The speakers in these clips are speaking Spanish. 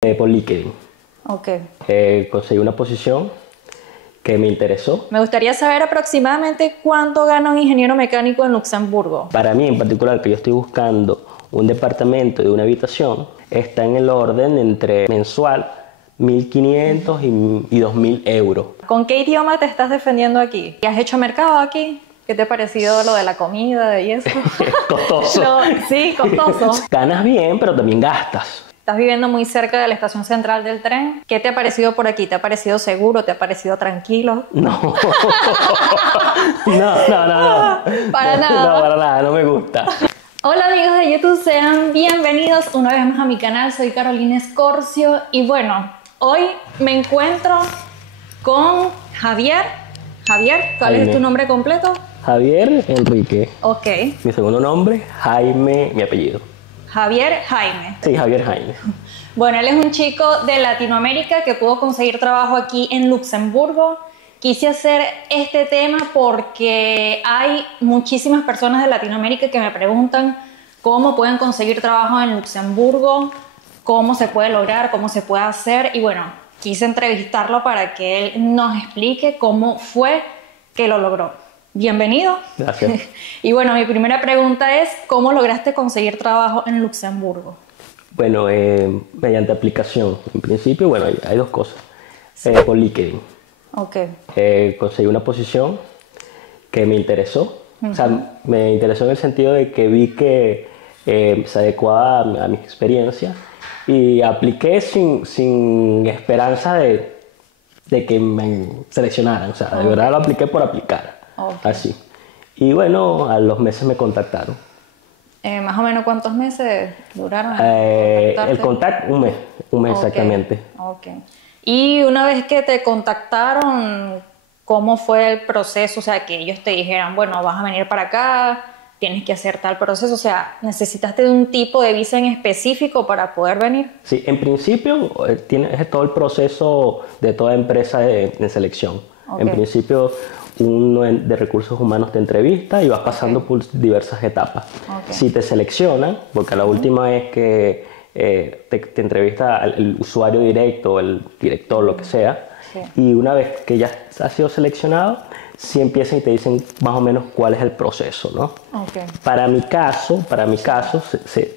Por LinkedIn. Ok. Conseguí una posición que me interesó. Me gustaría saber aproximadamente cuánto gana un ingeniero mecánico en Luxemburgo. Para mí en particular, que yo estoy buscando un departamento de una habitación, está en el orden entre mensual 1.500 y 2.000 euros. ¿Con qué idioma te estás defendiendo aquí? ¿Has hecho mercado aquí? ¿Qué te ha parecido lo de la comida y eso? Costoso. Sí, costoso. Ganas bien, pero también gastas. Estás viviendo muy cerca de la estación central del tren. ¿Qué te ha parecido por aquí? ¿Te ha parecido seguro? ¿Te ha parecido tranquilo? No. No. Para nada. No, para nada, no me gusta. Hola amigos de YouTube, sean bienvenidos una vez más a mi canal. Soy Carolina Escorcio y bueno, hoy me encuentro con Javier. Javier, ¿cuál es tu nombre completo? Javier Enrique. Ok. Mi segundo nombre, Jaime, mi apellido. Javier Jaime. Sí, Javier Jaime. Bueno, él es un chico de Latinoamérica que pudo conseguir trabajo aquí en Luxemburgo. Quise hacer este tema porque hay muchísimas personas de Latinoamérica que me preguntan cómo pueden conseguir trabajo en Luxemburgo, cómo se puede lograr, cómo se puede hacer. Y bueno, quise entrevistarlo para que él nos explique cómo fue que lo logró. Bienvenido. Gracias. Y bueno, mi primera pregunta es, ¿cómo lograste conseguir trabajo en Luxemburgo? Bueno, mediante aplicación. En principio, bueno, hay dos cosas. Por LinkedIn. Ok. Conseguí una posición que me interesó. O sea, me interesó en el sentido de que vi que se adecuaba a mi experiencia y apliqué sin esperanza de que me seleccionaran. O sea, de verdad lo apliqué por aplicar. Okay. Así. Y bueno, a los meses me contactaron. ¿Más o menos cuántos meses duraron? El contacto, un mes Okay. Exactamente. Okay. Y una vez que te contactaron, ¿cómo fue el proceso? O sea, que ellos te dijeran, bueno, vas a venir para acá, tienes que hacer tal proceso. O sea, ¿necesitaste de un tipo de visa en específico para poder venir? Sí, en principio es todo el proceso de toda empresa de selección. Okay. En principio, uno de recursos humanos te entrevista y vas pasando por diversas etapas. Okay. Si te seleccionan, porque la última es que te entrevista el usuario directo, el director, lo que sea, Sí. y una vez que ya has sido seleccionado, sí empiezan y te dicen más o menos cuál es el proceso, ¿no? Okay. Para mi caso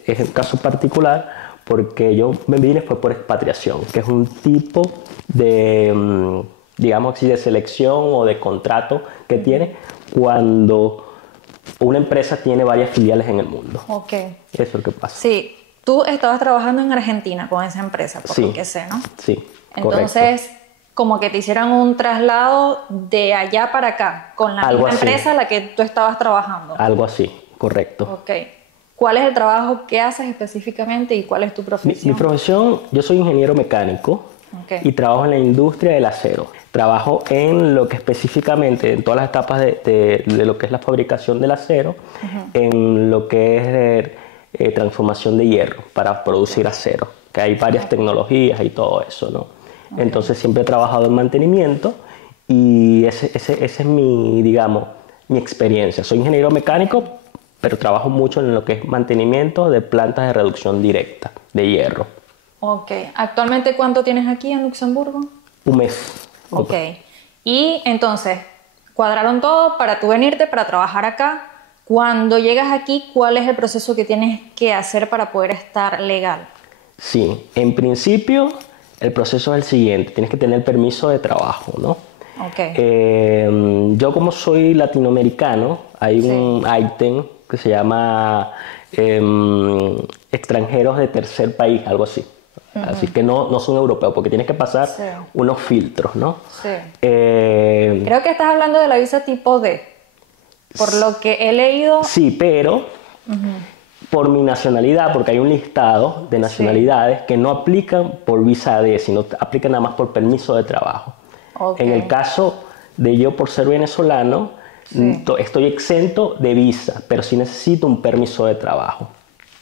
es un caso particular porque yo me vine fue por expatriación, que es un tipo de, digamos así, de selección o de contrato que tiene cuando una empresa tiene varias filiales en el mundo. Ok. Eso es lo que pasa. Sí, tú estabas trabajando en Argentina con esa empresa, por lo que sé, ¿no? Sí, Entonces, correcto. como que te hicieron un traslado de allá para acá, con la Algo misma así. empresa en la que tú estabas trabajando. Algo así, correcto. Ok. ¿Cuál es el trabajo que haces específicamente y cuál es tu profesión? Mi profesión, yo soy ingeniero mecánico. Okay. Y trabajo en la industria del acero. Trabajo en lo que específicamente, en todas las etapas de lo que es la fabricación del acero, en lo que es transformación de hierro para producir acero, que hay varias tecnologías y todo eso, ¿no? Entonces siempre he trabajado en mantenimiento y ese es mi, digamos, mi experiencia. Soy ingeniero mecánico, pero trabajo mucho en lo que es mantenimiento de plantas de reducción directa de hierro. Ok. ¿Actualmente cuánto tienes aquí en Luxemburgo? Un mes. Ok. Y entonces, cuadraron todo para tú venirte, para trabajar acá. Cuando llegas aquí, ¿cuál es el proceso que tienes que hacer para poder estar legal? Sí, en principio el proceso es el siguiente. Tienes que tener permiso de trabajo, ¿no? Ok. Yo como soy latinoamericano, hay un ítem que se llama extranjeros de tercer país, algo así. Así que no son europeos, porque tienes que pasar unos filtros, ¿no? Sí. Creo que estás hablando de la visa tipo D, por lo que he leído. Sí, pero por mi nacionalidad, porque hay un listado de nacionalidades que no aplican por visa D, sino aplican nada más por permiso de trabajo. Okay. En el caso de yo, por ser venezolano, estoy exento de visa, pero sí necesito un permiso de trabajo.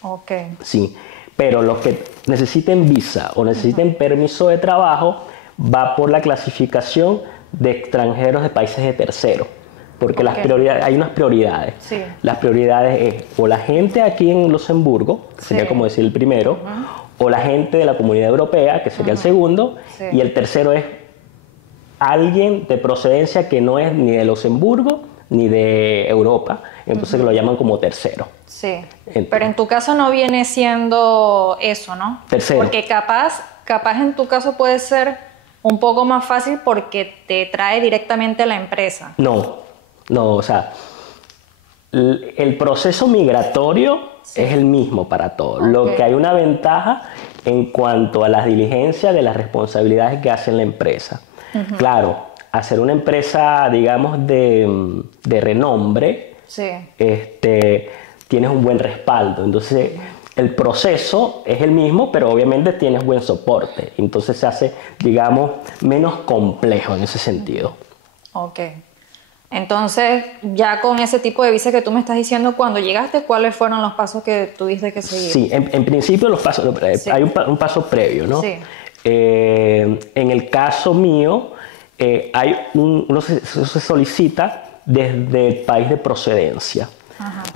Ok. Sí. Pero los que necesiten visa o necesiten permiso de trabajo va por la clasificación de extranjeros de países de tercero. porque las prioridades, hay unas prioridades. Sí. Las prioridades es o la gente aquí en Luxemburgo, que sería como decir el primero, o la gente de la Comunidad Europea, que sería el segundo, y el tercero es alguien de procedencia que no es ni de Luxemburgo ni de Europa, entonces lo llaman como tercero. Sí, pero en tu caso no viene siendo eso, ¿no? Tercero. Porque capaz en tu caso puede ser un poco más fácil porque te trae directamente la empresa. No, o sea, el proceso migratorio es el mismo para todos. Lo que hay una ventaja en cuanto a las diligencias de las responsabilidades que hace la empresa. Claro, hacer una empresa, digamos, de renombre, tienes un buen respaldo. Entonces, el proceso es el mismo, pero obviamente tienes buen soporte. Entonces se hace, digamos, menos complejo en ese sentido. Ok. Entonces, ya con ese tipo de visa que tú me estás diciendo, cuando llegaste, ¿cuáles fueron los pasos que tuviste que seguir? Sí, en principio los pasos, hay un paso previo, ¿no? Sí. En el caso mío, uno se solicita desde el país de procedencia.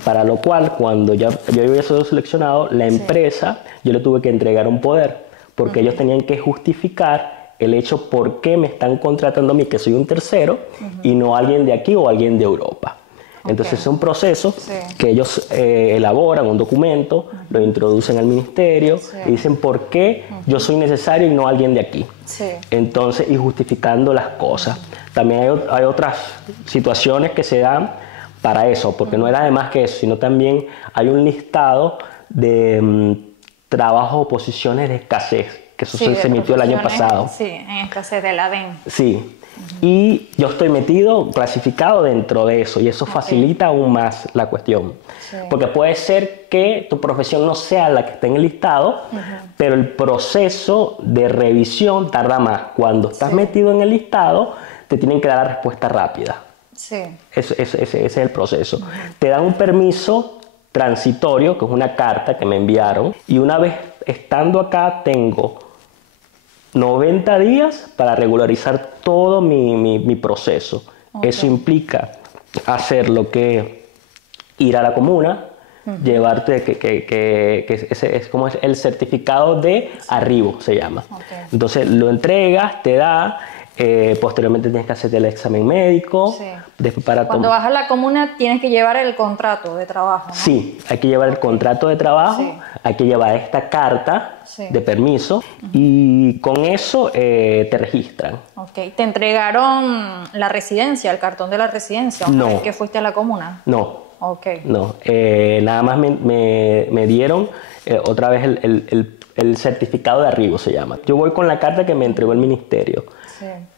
Para lo cual, cuando yo había sido seleccionado, la empresa, yo le tuve que entregar un poder, porque ellos tenían que justificar el hecho por qué me están contratando a mí, que soy un tercero, y no alguien de aquí o alguien de Europa. Entonces es un proceso que ellos elaboran un documento, lo introducen al ministerio y dicen por qué yo soy necesario y no alguien de aquí. Entonces, y justificando las cosas. También hay otras situaciones que se dan para eso, porque no era además que eso, sino también hay un listado de trabajos o posiciones de escasez, que eso se emitió el año pasado. Sí, en escasez de la DEN. Sí, y yo estoy clasificado dentro de eso, y eso facilita aún más la cuestión. Porque puede ser que tu profesión no sea la que está en el listado, pero el proceso de revisión tarda más. Cuando estás metido en el listado, te tienen que dar la respuesta rápida. Sí. Ese es el proceso. Te dan un permiso transitorio, que es una carta que me enviaron, y una vez estando acá tengo 90 días para regularizar todo mi proceso. Eso implica hacer lo que ir a la comuna, llevarte que es como es el certificado de arribo, se llama. Entonces lo entregas, te da. Posteriormente tienes que hacerte el examen médico. Después Cuando vas a la comuna tienes que llevar el contrato de trabajo, ¿no? Sí, hay que llevar el contrato de trabajo, hay que llevar esta carta de permiso y con eso te registran. ¿Te entregaron la residencia, el cartón de la residencia? No. ¿Vez que fuiste a la comuna? No. No, nada más me dieron otra vez el certificado de arribo, se llama. Yo voy con la carta que me entregó el ministerio.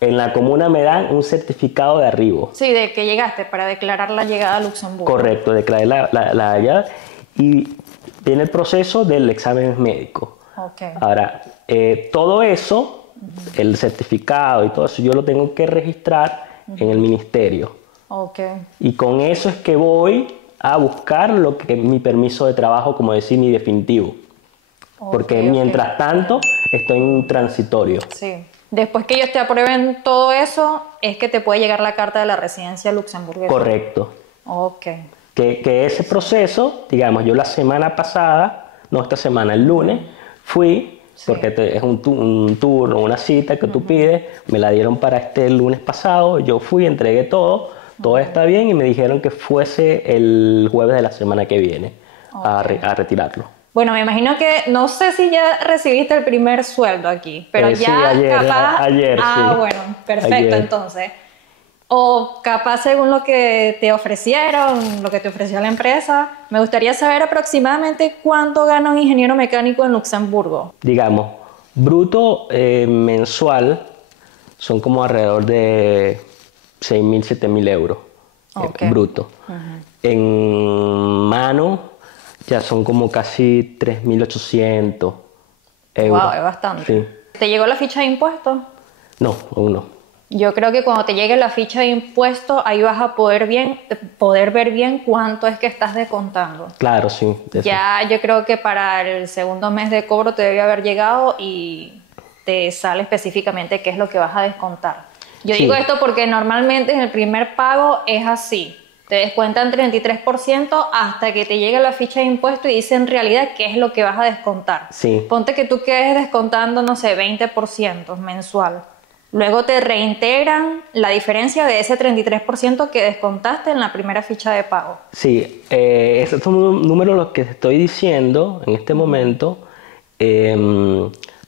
En la comuna me dan un certificado de arribo. Sí, de que llegaste para declarar la llegada a Luxemburgo. Correcto, declaré la llegada y viene el proceso del examen médico. Ahora, todo eso, el certificado y todo eso, yo lo tengo que registrar en el ministerio. Y con eso es que voy a buscar lo que es mi permiso de trabajo, como decir, mi definitivo. Porque mientras tanto estoy en un transitorio. Después que ellos te aprueben todo eso, es que te puede llegar la carta de la residencia luxemburguesa. Correcto. Que ese proceso, digamos, yo la semana pasada, no esta semana, el lunes, fui, porque es un turno, una cita que tú pides, me la dieron para este lunes pasado, yo fui, entregué todo está bien y me dijeron que fuese el jueves de la semana que viene a retirarlo. Bueno, me imagino que, no sé si ya recibiste el primer sueldo aquí, pero ya sí, ayer, capaz... ayer, bueno, perfecto, ayer. Entonces. O capaz según lo que te ofrecieron, lo que te ofreció la empresa, me gustaría saber aproximadamente cuánto gana un ingeniero mecánico en Luxemburgo. Digamos, bruto mensual son como alrededor de 6.000, 7.000 euros bruto. En mano ya son como casi 3.800 euros. Wow, es bastante. Sí. ¿Te llegó la ficha de impuestos? No, aún no. Yo creo que cuando te llegue la ficha de impuestos, ahí vas a poder ver bien cuánto es que estás descontando. Claro, sí. Ya yo creo que para el segundo mes de cobro te debe haber llegado y te sale específicamente qué es lo que vas a descontar. Yo Sí. digo esto porque normalmente en el primer pago es así. Te descuentan 33% hasta que te llegue la ficha de impuesto y dice en realidad qué es lo que vas a descontar. Sí. Ponte que tú quedes descontando, no sé, 20% mensual. Luego te reintegran la diferencia de ese 33% que descontaste en la primera ficha de pago. Sí, esos son números los que te estoy diciendo en este momento.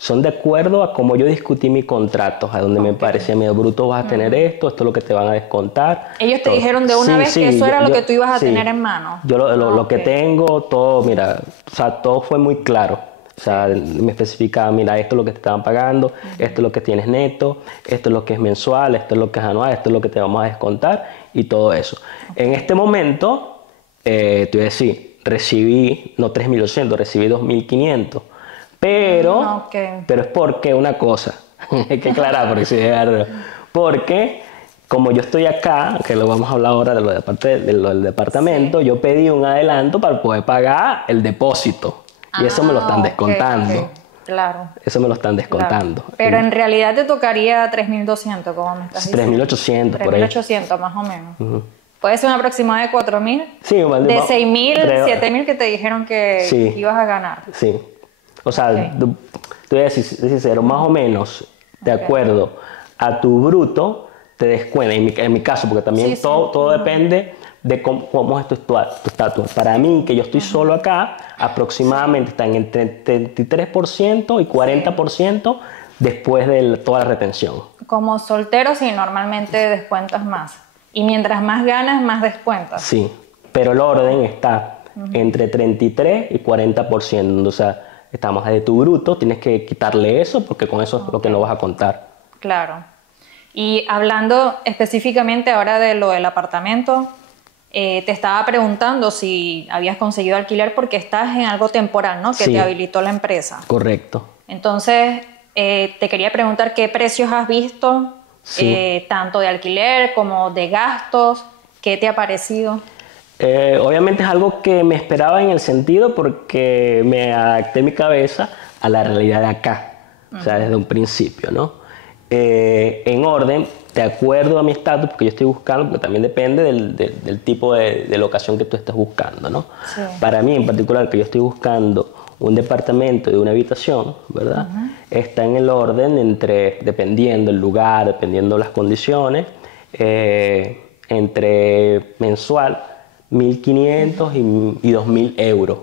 Son de acuerdo a cómo yo discutí mi contrato, a donde me parecía, mira, bruto vas a tener esto es lo que te van a descontar. Ellos te todo. dijeron de una vez que eso era lo que tú ibas a tener en mano. Yo lo que Ok. tengo, todo, mira, o sea, todo fue muy claro. O sea, me especificaba, mira, esto es lo que te estaban pagando, esto es lo que tienes neto, esto es lo que es mensual, esto es lo que es anual, esto es lo que te vamos a descontar y todo eso. En este momento, te voy a decir, recibí, no 3.800, recibí 2.500. Pero, Ok. pero es porque una cosa, hay que aclarar porque si porque como yo estoy acá, que lo vamos a hablar ahora de lo de parte de lo del departamento, yo pedí un adelanto para poder pagar el depósito y eso me lo están ok, descontando. ok. Claro. Eso me lo están descontando. Claro. Pero en realidad te tocaría 3.200, como me estás diciendo. 3.800 por ahí. 3.800 más o menos. Puede ser un aproximado de 4.000. Sí, De vamos, 6.000, creo- 7.000 que te dijeron que Sí. ibas a ganar. Sí. O sea, Ok. te voy a decir sincero, más o menos, de acuerdo a tu bruto, te descuenta. En mi caso, porque también Sí, sí. todo depende de cómo es tu estatus. Para mí, que yo estoy solo acá, aproximadamente están entre 33% y 40% después de toda la retención. Como soltero, sí, normalmente descuentas más. Y mientras más ganas, más descuentas. Sí, pero el orden está entre 33 y 40%. O sea, estamos de tu bruto, tienes que quitarle eso porque con eso es lo que no vas a contar. Claro. Y hablando específicamente ahora de lo del apartamento, te estaba preguntando si habías conseguido alquiler porque estás en algo temporal, ¿no? Que Sí. te habilitó la empresa. Correcto. Entonces, te quería preguntar qué precios has visto, Sí. tanto de alquiler como de gastos, ¿qué te ha parecido? Obviamente es algo que me esperaba en el sentido porque me adapté mi cabeza a la realidad de acá, o sea, desde un principio, ¿no? En orden, de acuerdo a mi estatus, porque yo estoy buscando, porque también depende del tipo de locación que tú estés buscando, ¿no? Sí. Para mí en particular, que yo estoy buscando un departamento de una habitación, ¿verdad? Está en el orden entre, dependiendo el lugar, dependiendo las condiciones, entre mensual 1.500 y 2.000 euros.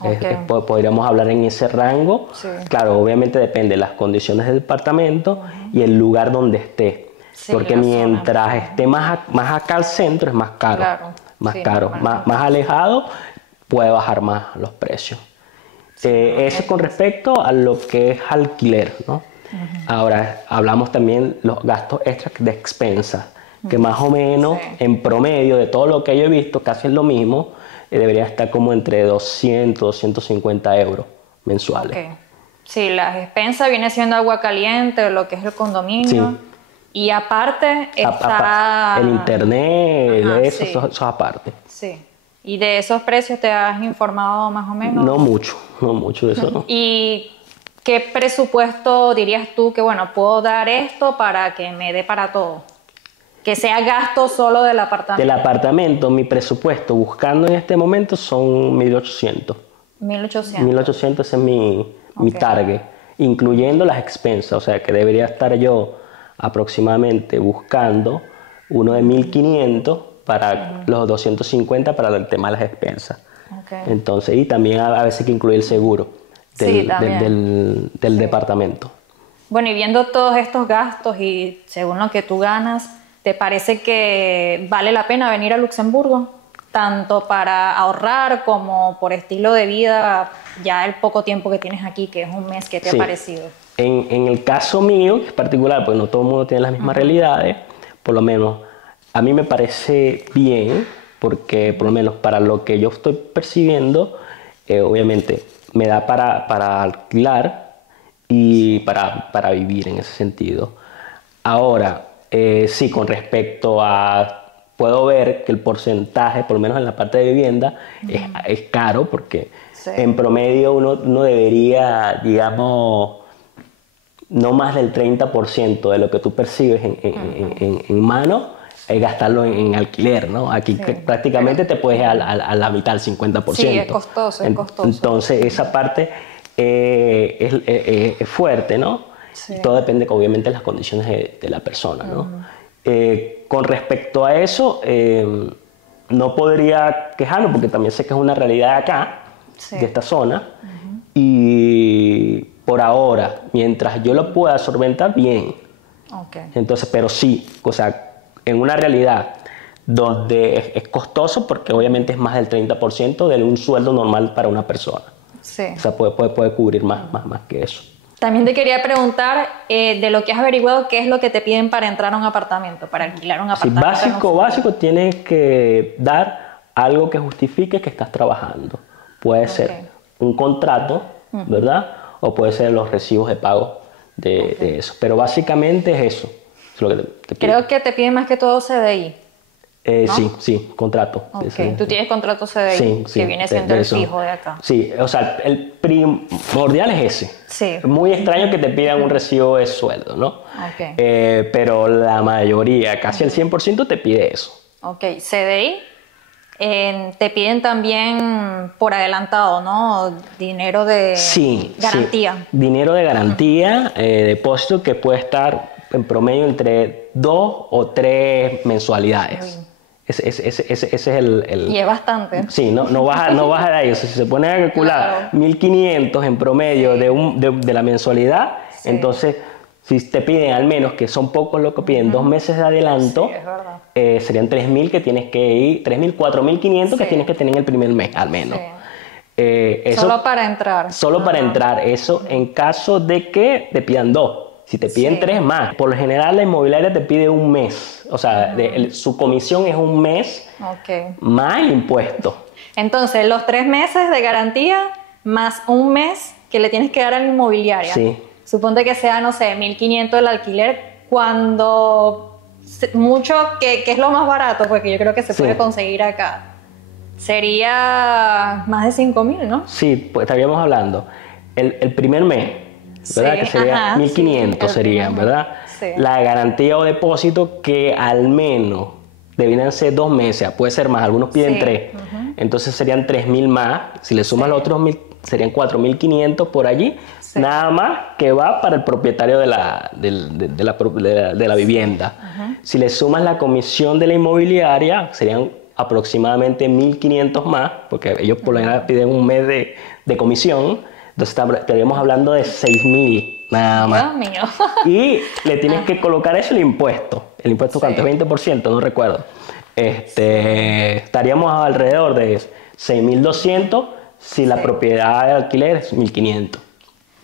Ok. Podríamos hablar en ese rango. Sí. Claro, obviamente depende de las condiciones del departamento y el lugar donde esté. Sí, porque la zona. mientras esté más acá al centro es más caro. Claro, Más sí, caro. normalmente. Más alejado puede bajar más los precios. Eso con respecto a lo que es alquiler, ¿no? Ahora, hablamos también los gastos extras de expensas, que más o menos Sí. en promedio de todo lo que yo he visto, casi es lo mismo, debería estar como entre 200, 250 euros mensuales. Ok. Sí, las expensas viene siendo agua caliente, lo que es el condominio. Sí. Y aparte está... El internet, Ajá, eso, sí. eso aparte. Sí. ¿Y de esos precios te has informado más o menos? No mucho de eso. No. ¿Y qué presupuesto dirías tú que, bueno, puedo dar esto para que me dé para todo? Que sea gasto solo del apartamento. Del apartamento, mi presupuesto buscando en este momento son 1.800. 1.800. 1.800 ese es mi Ok. target, incluyendo las expensas. O sea que debería estar yo aproximadamente buscando uno de 1.500 para los 250 para el tema de las expensas. Ok. Entonces, y también a veces que incluye el seguro Sí, también. del departamento. Bueno, y viendo todos estos gastos y según lo que tú ganas, ¿te parece que vale la pena venir a Luxemburgo? Tanto para ahorrar como por estilo de vida, ya el poco tiempo que tienes aquí, que es un mes, ¿qué te Sí. ha parecido? En el caso mío, que es particular, porque no todo el mundo tiene las mismas realidades, por lo menos a mí me parece bien, porque por lo menos para lo que yo estoy percibiendo, obviamente me da para alquilar y para vivir en ese sentido. Ahora, sí, con respecto a... Puedo ver que el porcentaje, por lo menos en la parte de vivienda, es caro porque Sí. en promedio uno debería, digamos, no más del 30% de lo que tú percibes en mano, es gastarlo en alquiler, ¿no? Aquí prácticamente te puedes a la mitad, al 50%. Sí, es costoso, es costoso. Entonces esa parte es fuerte, ¿no? Sí. Todo depende, obviamente, de las condiciones de la persona, ¿no? Con respecto a eso, no podría quejarlo porque también sé que es una realidad acá, de esta zona, y por ahora, mientras yo lo pueda solventar, bien. Entonces, pero sí, o sea, en una realidad donde es costoso, porque obviamente es más del 30% de un sueldo normal para una persona. Sí. O sea, puede cubrir más que eso. También te quería preguntar, de lo que has averiguado, ¿qué es lo que te piden para entrar a un apartamento, para alquilar un apartamento? Básico, tienes que dar algo que justifique que estás trabajando. Puede ser un contrato, ¿verdad? O puede ser los recibos de pago de eso. Pero básicamente es eso. Es lo que te piden. Creo que te piden más que todo CDI. ¿No? Sí, contrato. ¿Tú tienes contrato CDI? Que viene siendo el fijo de acá. Sí, o sea, el primordial es ese. Sí. Es muy extraño que te pidan un recibo de sueldo, ¿no? Pero la mayoría, casi el 100% te pide eso. CDI. Te piden también por adelantado, ¿no? Dinero de garantía. Sí. Dinero de garantía, depósito que puede estar en promedio entre 2 o 3 mensualidades. Ese es el... Y es bastante. Sí, no baja de ahí. O sea, si se pone a calcular 1.500 en promedio de la mensualidad, entonces, si te piden al menos, que son pocos los que piden 2 meses de adelanto, serían 3.000 que tienes que ir, 3.000, 4.500 que tienes que tener en el primer mes, al menos. Eso, solo para entrar. Solo para entrar. Eso en caso de que te pidan 2. Si te piden 3 más, por lo general la inmobiliaria te pide un mes. O sea, su comisión es un mes más el impuesto. Entonces, los 3 meses de garantía más un mes que le tienes que dar a la inmobiliaria. Sí. Suponte que sea, no sé, 1.500 el alquiler, cuando mucho, que es lo más barato, porque yo creo que se puede conseguir acá. Sería más de 5.000, ¿no? Sí, pues estaríamos hablando. El primer mes, ¿verdad? Que sería 1.500 serían, ¿verdad? La garantía o depósito que al menos deberían ser 2 meses, puede ser más, algunos piden 3. Entonces serían 3.000 más. Si le sumas los otros 1.000, serían 4.500 por allí. Nada más que va para el propietario de la vivienda. Si le sumas la comisión de la inmobiliaria, serían aproximadamente 1.500 más, porque ellos por lo general piden un mes de comisión. Entonces estaríamos hablando de 6.000 nada más. Dios mío. Y le tienes que colocar eso el impuesto. ¿El impuesto cuánto? Es 20%, no recuerdo. Estaríamos alrededor de 6.200 si la propiedad de alquiler es 1.500.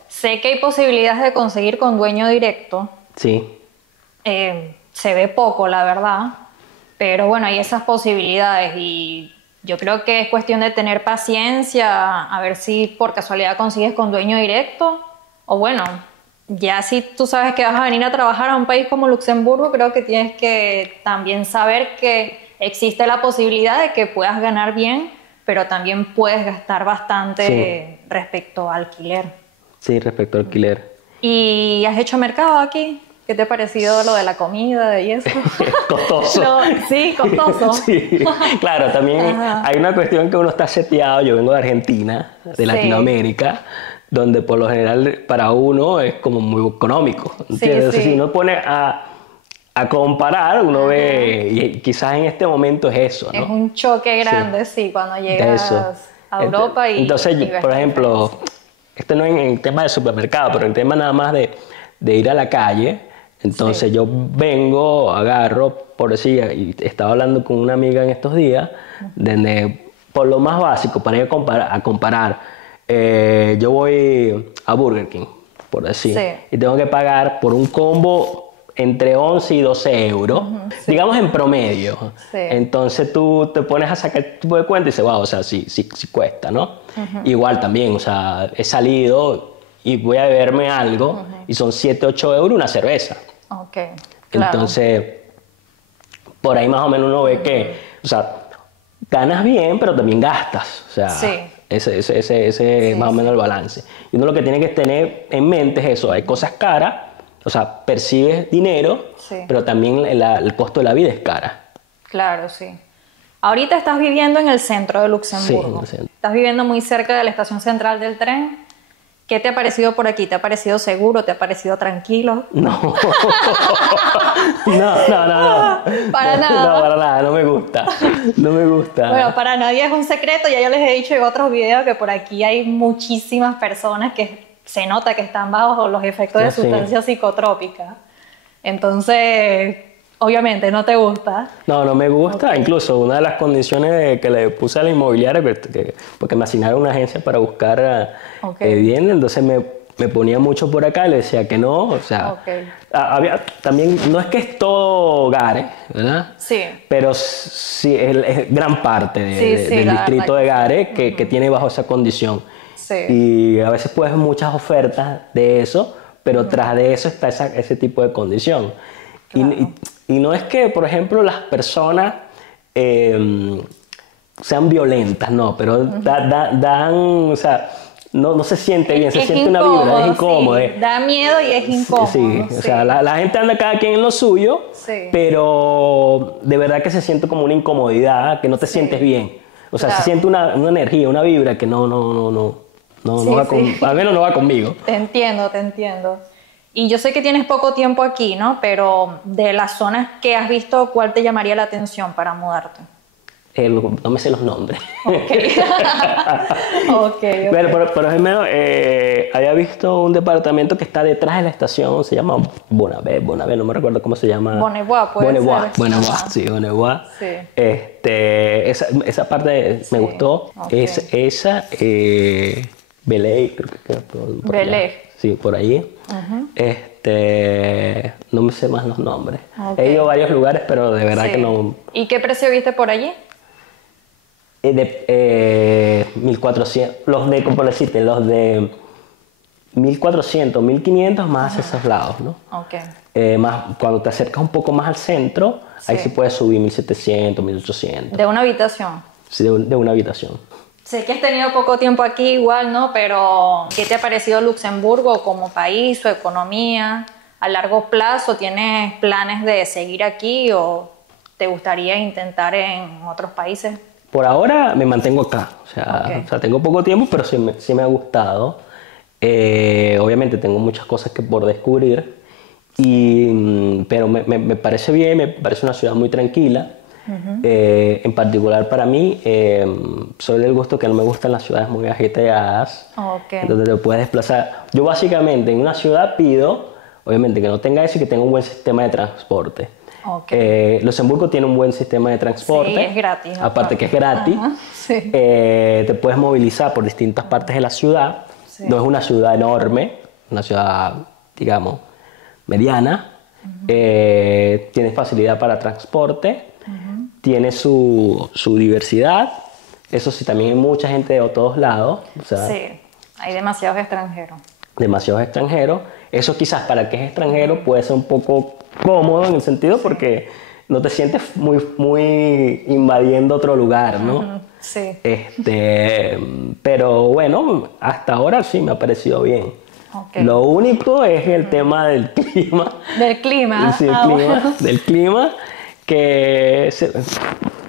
Sé que hay posibilidades de conseguir con dueño directo. Sí. Se ve poco, la verdad. Pero bueno, hay esas posibilidades y yo creo que es cuestión de tener paciencia, a ver si por casualidad consigues con dueño directo. O bueno, ya si tú sabes que vas a venir a trabajar a un país como Luxemburgo, creo que tienes que también saber que existe la posibilidad de que puedas ganar bien, pero también puedes gastar bastante respecto al alquiler. Sí, respecto al alquiler. ¿Y has hecho mercado aquí? ¿Qué te ha parecido lo de la comida y eso? Costoso. Sí, costoso. Sí, claro, también hay una cuestión que uno está seteado. Yo vengo de Argentina, de Latinoamérica, donde por lo general para uno es como muy económico. Entonces, si uno pone a comparar, uno ve, y quizás en este momento es eso, ¿no? Es un choque grande, cuando llegas a Europa y... Entonces, por ejemplo, esto no es en tema de supermercado, pero en tema nada más de ir a la calle. Entonces yo vengo, agarro, por decir, y estaba hablando con una amiga en estos días, donde por lo más básico, para ir a comparar, yo voy a Burger King, por decir, y tengo que pagar por un combo entre 11 y 12 euros, digamos en promedio. Entonces tú te pones a sacar el tipo de cuenta y dices, wow, o sea, sí cuesta, ¿no? Igual también, o sea, he salido y voy a beberme algo y son 7, 8 euros una cerveza. Entonces, por ahí más o menos uno ve que, o sea, ganas bien, pero también gastas. O sea, Ese es más o menos el balance. Y uno lo que tiene que tener en mente es eso, hay cosas caras, o sea, percibes dinero, pero también el costo de la vida es cara. Claro, sí. Ahorita estás viviendo en el centro de Luxemburgo. Sí, en el centro. Estás viviendo muy cerca de la estación central del tren. ¿Qué te ha parecido por aquí? ¿Te ha parecido seguro? ¿Te ha parecido tranquilo? No. No. Para nada. No, para nada, no me gusta. No me gusta. Bueno, para nadie es un secreto, ya yo les he dicho en otros videos que por aquí hay muchísimas personas que se nota que están bajo los efectos de sustancias psicotrópicas. Entonces, obviamente, ¿no te gusta? No me gusta. Okay. Incluso una de las condiciones que le puse a la inmobiliaria, porque me asignaron una agencia para buscar vivienda, entonces me ponía mucho por acá y le decía que no. O sea, también, no es que es todo Gare, ¿verdad? Sí. Pero sí, es gran parte del distrito de Gare que tiene bajo esa condición. Sí. Y a veces puedes ver muchas ofertas de eso, pero tras de eso está ese tipo de condición. Claro. Y no es que, por ejemplo, las personas sean violentas, no, pero o sea, no se siente bien, se siente una vibra, es incómodo. Sí. Da miedo y es incómodo. Sí, o sea, la gente anda cada quien en lo suyo, pero de verdad que se siente como una incomodidad, que no te sientes bien. O sea, se siente una energía, una vibra que no va al menos no va conmigo. Te entiendo. Y yo sé que tienes poco tiempo aquí, ¿no? Pero de las zonas que has visto, ¿cuál te llamaría la atención para mudarte? No me sé los nombres. Okay. Pero, por ejemplo, había visto un departamento que está detrás de la estación, se llama Bonnevoie, no me recuerdo cómo se llama. Bonnevoie, puede ser. Bonnevoie. Sí. Esa parte me gustó. Okay. Belay, creo que Belay. Sí, por ahí. No me sé más los nombres. Okay. He ido a varios lugares, pero de verdad que no. ¿Y qué precio viste por allí? 1.400. Los de 1.400, 1.500 más hacia esos lados, ¿no? Okay. Más, cuando te acercas un poco más al centro, ahí sí puedes subir 1.700, 1.800. ¿De una habitación? Sí, de una habitación. Sé que has tenido poco tiempo aquí igual, ¿no? Pero ¿qué te ha parecido Luxemburgo como país, su economía? ¿A largo plazo tienes planes de seguir aquí o te gustaría intentar en otros países? Por ahora me mantengo acá. O sea, tengo poco tiempo, pero sí me ha gustado. Obviamente tengo muchas cosas que por descubrir, pero me parece bien, me parece una ciudad muy tranquila. En particular para mí, soy del gusto que no me gustan las ciudades muy agitadas, entonces te puedes desplazar. Yo básicamente en una ciudad pido, obviamente que no tenga eso y que tenga un buen sistema de transporte. Luxemburgo tiene un buen sistema de transporte. Sí, es gratis. Aparte que es gratis. Te puedes movilizar por distintas partes de la ciudad. No es una ciudad enorme, una ciudad, digamos, mediana. Tienes facilidad para transporte. Tiene su diversidad. Eso sí, también hay mucha gente de todos lados. O sea, sí, hay demasiados extranjeros. Demasiados extranjeros. Eso quizás para el que es extranjero puede ser un poco cómodo en el sentido porque no te sientes muy invadiendo otro lugar, ¿no? Sí. Pero bueno, hasta ahora sí me ha parecido bien. Lo único es el tema del clima. ¿Del clima? Sí, del clima, que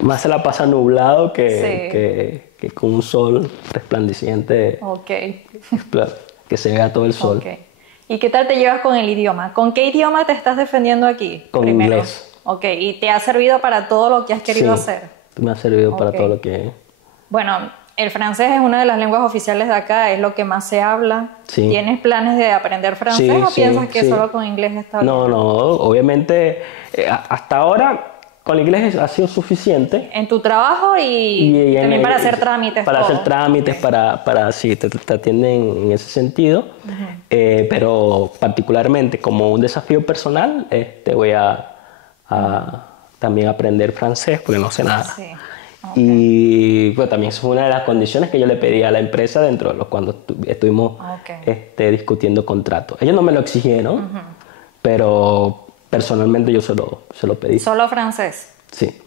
más se la pasa nublado que con un sol resplandeciente. Que se vea todo el sol. ¿Y qué tal te llevas con el idioma? ¿Con qué idioma te estás defendiendo aquí? Con inglés. ¿Y te ha servido para todo lo que has querido hacer? Me ha servido para todo lo que... Bueno, el francés es una de las lenguas oficiales de acá, es lo que más se habla. ¿Tienes planes de aprender francés o piensas que solo con inglés está bien? No, obviamente hasta ahora con el inglés ha sido suficiente. En tu trabajo y también para hacer trámites. Para hacer trámites, sí, te atienden en ese sentido. Pero particularmente como un desafío personal, voy a también aprender francés porque no sé nada. Y bueno, también es una de las condiciones que yo le pedí a la empresa dentro de cuando estuvimos discutiendo contratos. Ellos no me lo exigieron, pero personalmente yo se lo pedí. ¿Solo francés? Sí.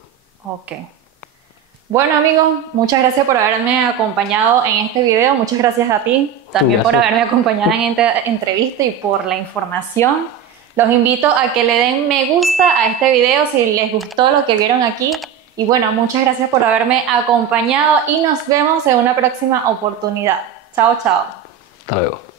Bueno amigos, muchas gracias por haberme acompañado en este video, muchas gracias a ti también por haberme acompañado en esta entrevista y por la información. Los invito a que le den me gusta a este video si les gustó lo que vieron aquí. Y bueno, muchas gracias por haberme acompañado y nos vemos en una próxima oportunidad. Chao, chao. Hasta luego.